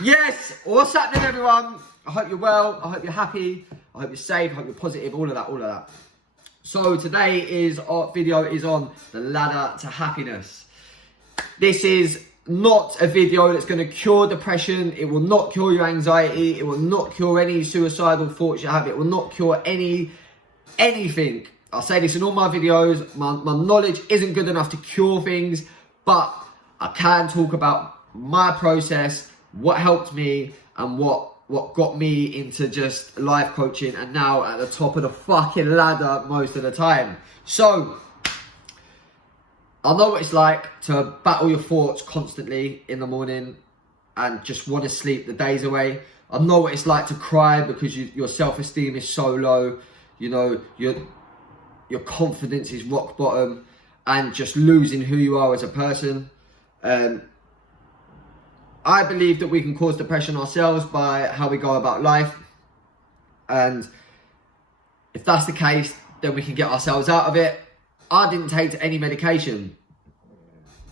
Yes, what's happening, everyone? I hope you're well, I hope you're happy, I hope you're safe, I hope you're positive, all of that. So today our video is on the ladder to happiness. This is not a video that's going to cure depression. It will not cure your anxiety. It will not cure any suicidal thoughts you have. It will not cure anything. I say this in all my videos. My knowledge isn't good enough to cure things, but I can talk about my process, what helped me, and what got me into just life coaching, and now at the top of the fucking ladder most of the time. So I know what it's like to battle your thoughts constantly in the morning and just want to sleep the days away. I know what it's like to cry because your self-esteem is so low. You know, your confidence is rock bottom and just losing who you are as a person. I believe that we can cause depression ourselves by how we go about life. And if that's the case, then we can get ourselves out of it. I didn't take any medication.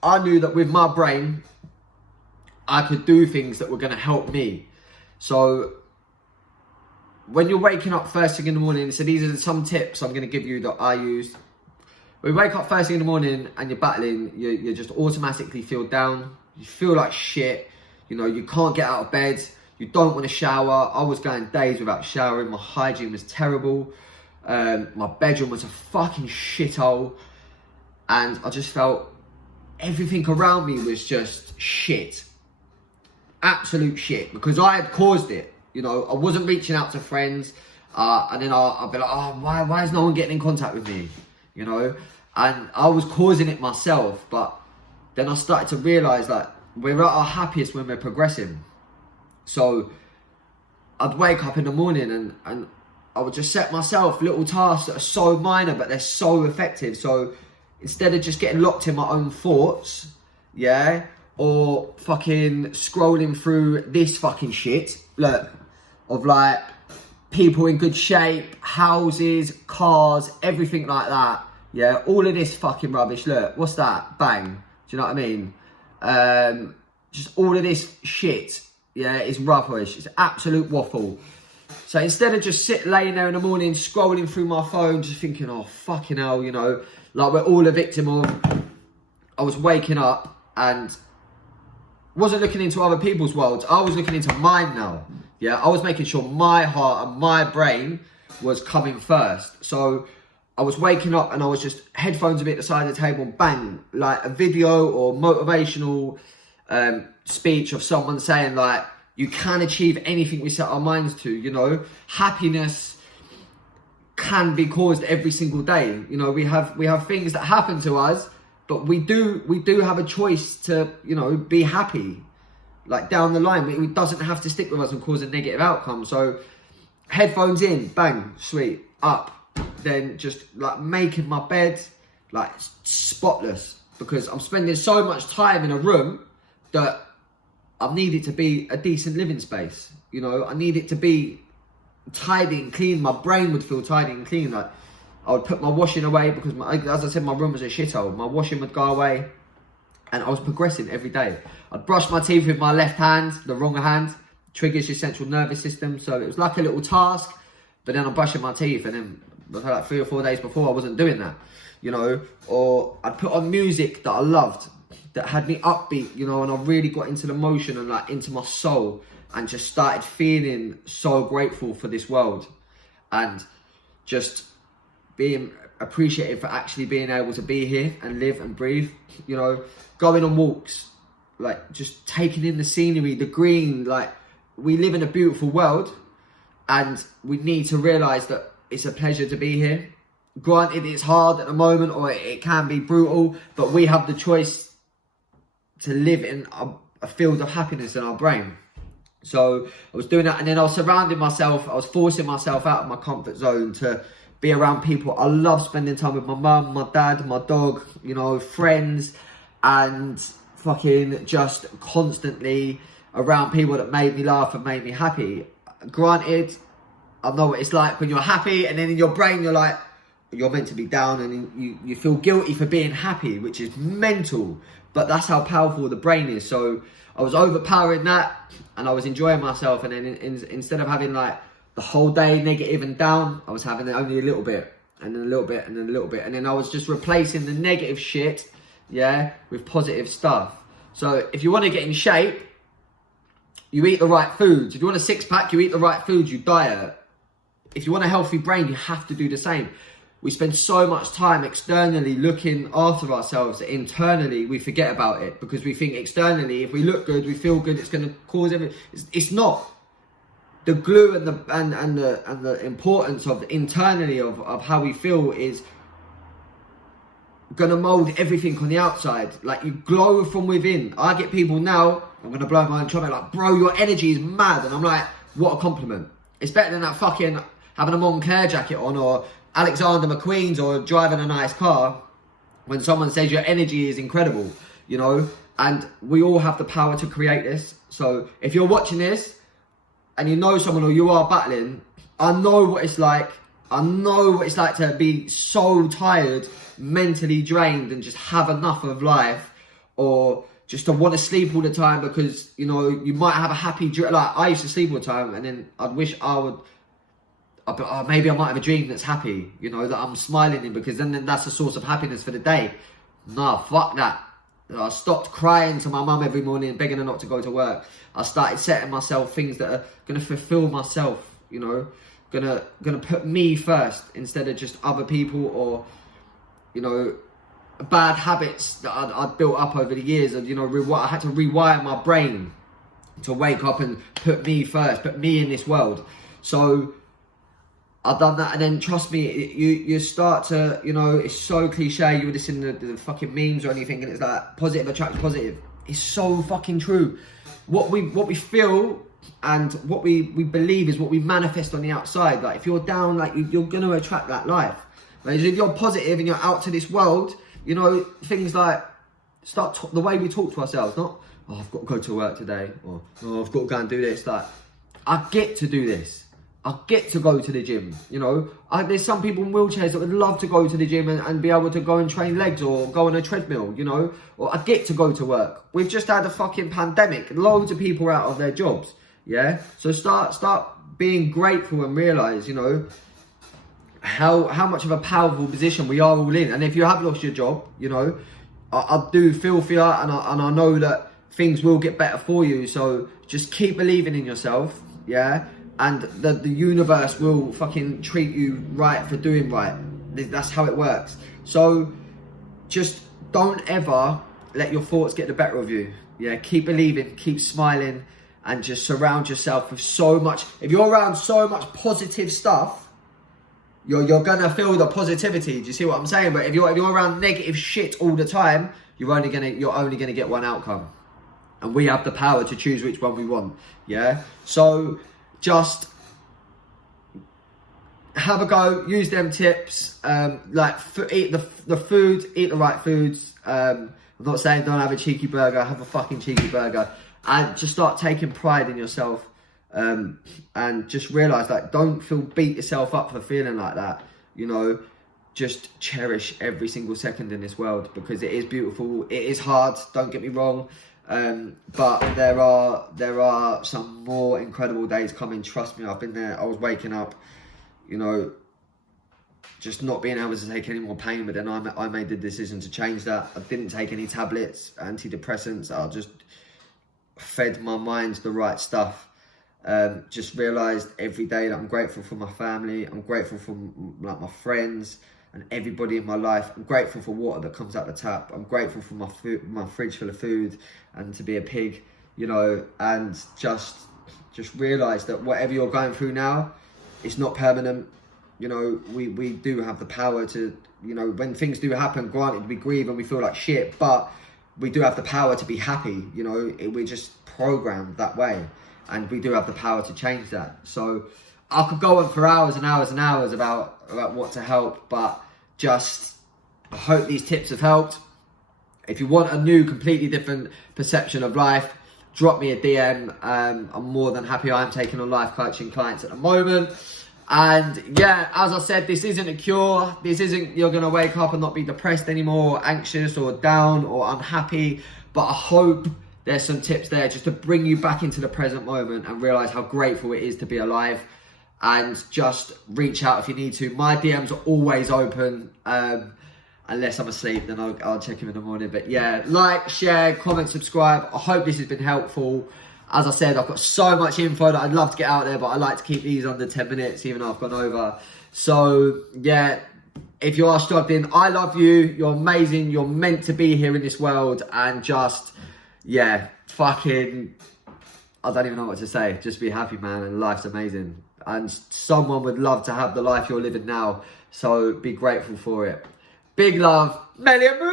I knew that with my brain, I could do things that were going to help me. So when you're waking up first thing in the morning, so these are some tips I'm going to give you that I used. When you wake up first thing in the morning and you're battling, you just automatically feel down. You feel like shit. You know, you can't get out of bed. You don't want to shower. I was going days without showering. My hygiene was terrible. My bedroom was a fucking shithole. And I just felt everything around me was just shit. Absolute shit. Because I had caused it. You know, I wasn't reaching out to friends. And then I'll be like, oh, why is no one getting in contact with me? You know? And I was causing it myself. But then I started to realise that we're at our happiest when we're progressing. So I'd wake up in the morning and I would just set myself little tasks that are so minor, but they're so effective. So instead of just getting locked in my own thoughts, yeah, or fucking scrolling through this fucking shit, look, of like people in good shape, houses, cars, everything like that, yeah, all of this fucking rubbish. Look, what's that? Bang. Do you know what I mean? Just all of this shit, yeah, is rubbish. It's absolute waffle. So instead of just laying there in the morning, scrolling through my phone, just thinking, oh, fucking hell, you know, like we're all a victim of, I was waking up and wasn't looking into other people's worlds. I was looking into mine now. Yeah, I was making sure my heart and my brain was coming first. So I was waking up and I was just headphones a bit at the side of the table, bang, like a video or motivational speech of someone saying like, you can achieve anything we set our minds to, you know. Happiness can be caused every single day. You know, we have things that happen to us, but we do have a choice to, you know, be happy. Like down the line, it doesn't have to stick with us and cause a negative outcome. So headphones in, bang, sweet, up. Then just like making my bed like spotless, because I'm spending so much time in a room that I need it to be a decent living space. You know, I need it to be tidy and clean. My brain would feel tidy and clean. Like I would put my washing away because, as I said, my room was a shithole. My washing would go away, and I was progressing every day. I'd brush my teeth with my left hand, the wrong hand triggers your central nervous system. So it was like a little task, but then I'm brushing my teeth, and then like 3 or 4 days before, I wasn't doing that, you know. Or I'd put on music that I loved, that had me upbeat, you know, and I really got into the motion and like into my soul, and just started feeling so grateful for this world, and just being appreciated for actually being able to be here and live and breathe, you know. Going on walks, like just taking in the scenery, the green. Like we live in a beautiful world, and we need to realise that it's a pleasure to be here. Granted, it's hard at the moment, or it can be brutal, but we have the choice to live in a field of happiness in our brain. So I was doing that, and then I was surrounding myself, I was forcing myself out of my comfort zone to be around people. I love spending time with my mum, my dad, my dog, you know, friends, and fucking just constantly around people that made me laugh and made me happy. Granted, I know what it's like when you're happy and then in your brain you're like, you're meant to be down, and you feel guilty for being happy, which is mental. But that's how powerful the brain is. So I was overpowering that, and I was enjoying myself. And then instead of having like the whole day negative and down, I was having only a little bit, and then a little bit, and then a little bit. And then I was just replacing the negative shit, yeah, with positive stuff. So if you want to get in shape, you eat the right foods. If you want a six-pack, you eat the right foods, you diet. If you want a healthy brain, you have to do the same. We spend so much time externally looking after ourselves that internally we forget about it, because we think externally, if we look good, we feel good, it's going to cause everything. It's not. The glue and the importance of internally of how we feel is going to mold everything on the outside. Like, you glow from within. I get people now, I'm going to blow my own trumpet, like, bro, your energy is mad. And I'm like, what a compliment. It's better than that fucking having a Moncler jacket on, or Alexander McQueen's, or driving a nice car, when someone says your energy is incredible, you know. And we all have the power to create this. So if you're watching this and you know someone, or you are battling, I know what it's like. I know what it's like to be so tired, mentally drained, and just have enough of life, or just to want to sleep all the time, because, you know, you might have a happy dream. Like, I used to sleep all the time, and then I'd wish I would, maybe I might have a dream that's happy, you know, that I'm smiling in, because then that's a source of happiness for the day. Nah, fuck that. I stopped crying to my mum every morning and begging her not to go to work. I started setting myself things that are going to fulfill myself, you know, gonna put me first instead of just other people, or, you know, bad habits that I'd built up over the years. And, you know, I had to rewire my brain to wake up and put me first, put me in this world. So I've done that, and then trust me, you start to, you know, it's so cliche. You would listen to the fucking memes or anything, and it's like positive attracts positive. It's so fucking true. What we feel and what we believe is what we manifest on the outside. Like, if you're down, like, you're gonna attract that life. Whereas if you're positive and you're out to this world, you know, things like the way we talk to ourselves, not, oh, I've got to go to work today, or, oh, I've got to go and do this. Like, I get to do this. I get to go to the gym, you know. There's some people in wheelchairs that would love to go to the gym and be able to go and train legs, or go on a treadmill, you know. Or I get to go to work. We've just had a fucking pandemic. Loads of people are out of their jobs, yeah. So start being grateful and realise, you know, how much of a powerful position we are all in. And if you have lost your job, you know, I do feel for you, and I know that things will get better for you. So just keep believing in yourself, yeah. And the universe will fucking treat you right for doing right. That's how it works. So just don't ever let your thoughts get the better of you. Yeah, keep believing, keep smiling, and just surround yourself with so much. If you're around so much positive stuff, you're gonna feel the positivity. Do you see what I'm saying? But if you're around negative shit all the time, you're only gonna get one outcome. And we have the power to choose which one we want. Yeah. So just have a go, use them tips, like eat the food, eat the right foods. I'm not saying don't have a cheeky burger, have a fucking cheeky burger, and just start taking pride in yourself, and just realise, like, don't beat yourself up for feeling like that, you know. Just cherish every single second in this world, because it is beautiful. It is hard, don't get me wrong. But there are some more incredible days coming. Trust me, I've been there. I was waking up, you know, just not being able to take any more pain. But then I made the decision to change that. I didn't take any tablets, antidepressants. I just fed my mind the right stuff. Just realised every day that I'm grateful for my family. I'm grateful for, like, my friends and everybody in my life. I'm grateful for water that comes out the tap. I'm grateful for my fridge full of food, and to be a pig, you know. And just realise that whatever you're going through now, it's not permanent. You know, we do have the power to, you know, when things do happen, granted we grieve and we feel like shit, but we do have the power to be happy, you know. We're just programmed that way, and we do have the power to change that. So I could go on for hours and hours and hours about what to help, but just, I hope these tips have helped. If you want a new, completely different perception of life, drop me a DM. I'm more than happy. I'm taking on life coaching clients at the moment. And yeah, as I said, this isn't a cure. This isn't you're going to wake up and not be depressed anymore, or anxious or down or unhappy. But I hope there's some tips there just to bring you back into the present moment and realise how grateful it is to be alive. And just reach out if you need to. My DMs are always open. Unless I'm asleep, then I'll check them in the morning. But yeah, like, share, comment, subscribe. I hope this has been helpful. As I said, I've got so much info that I'd love to get out there, but I like to keep these under 10 minutes, even though I've gone over. So yeah, if you are struggling, I love you. You're amazing. You're meant to be here in this world. And just, yeah, fucking, I don't even know what to say. Just be happy, man. And life's amazing. And someone would love to have the life you're living now. So be grateful for it. Big love. Million moves.